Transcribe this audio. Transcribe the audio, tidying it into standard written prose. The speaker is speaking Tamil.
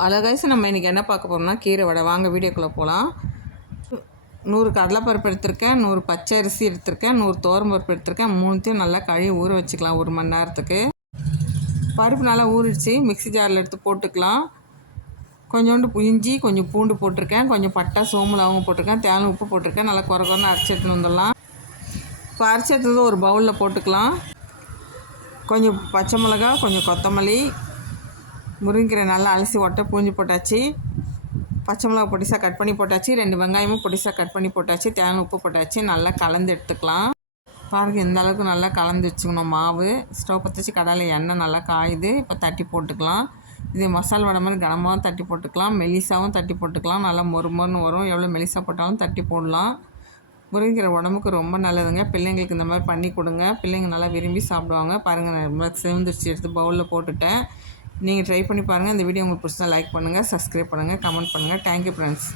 அழகாய்ஸ் நம்ம இன்றைக்கி என்ன பார்க்க போகிறோம்னா கீரை வடை. வாங்க வீடியோக்குள்ளே போகலாம். 100 கடலைப்பருப்பு எடுத்திருக்கேன், 100 பச்சை அரிசி எடுத்திருக்கேன், 100 துவரம்பருப்பு எடுத்திருக்கேன். மூணுத்தையும் நல்லா கழுவி ஊற வச்சுக்கலாம் 1 மணி நேரத்துக்கு. பருப்பு நல்லா ஊறிடுச்சு, மிக்ஸி ஜாரில் எடுத்து போட்டுக்கலாம். கொஞ்சோண்டு இஞ்சி, கொஞ்சம் பூண்டு போட்டிருக்கேன், கொஞ்சம் பட்டை சோம்பு லவங்கம் போட்டிருக்கேன், தேவையான உப்பு போட்டிருக்கேன். நல்லா குறைன்னு அரைச்சி எடுத்துன்னு வந்துடலாம். இப்போ அரைச்சி எடுத்தது ஒரு பவுலில் போட்டுக்கலாம். கொஞ்சம் பச்சை மிளகா, கொஞ்சம் கொத்தமல்லி, முருங்கீரை நல்லா அலசி ஒட்டை பூஞ்சி போட்டாச்சு. பச்சை மிளகா பொடிசாக கட் பண்ணி போட்டாச்சு. 2 வெங்காயமும் பொடிசாக கட் பண்ணி போட்டாச்சு. தேவையான உப்பு போட்டாச்சு. நல்லா கலந்து எடுத்துக்கலாம். பாருங்கள், இந்த அளவுக்கு நல்லா கலந்து வச்சுக்கணும் மாவு. ஸ்டவ் பற்ற வச்சு கடாயில் எண்ணெய் நல்லா காயுது. இப்போ தட்டி போட்டுக்கலாம். இது மசாலா வடை மாதிரி கனமாகவும் தட்டி போட்டுக்கலாம், மெலிசாவும் தட்டி போட்டுக்கலாம். நல்லா மொறுமொறுன்னு வரும். எவ்வளோ மெலிசாக போட்டாலும் தட்டி போடலாம். முருங்கீரை உடம்புக்கு ரொம்ப நல்லதுங்க. பிள்ளைங்களுக்கு இந்த மாதிரி பண்ணி கொடுங்க. பிள்ளைங்க நல்லா விரும்பி சாப்பிடுவாங்க. பாருங்கள், நான் செவந்துருச்சு எடுத்து பவுலில் போட்டுட்டேன். நீங்கள் ட்ரை பண்ணி பாருங்கள். இந்த வீடியோ உங்களுக்கு பிடிச்சா லைக் பண்ணுங்கள், சப்ஸ்கிரைப் பண்ணுங்கள், கமெண்ட் பண்ணுங்கள். Thank you friends.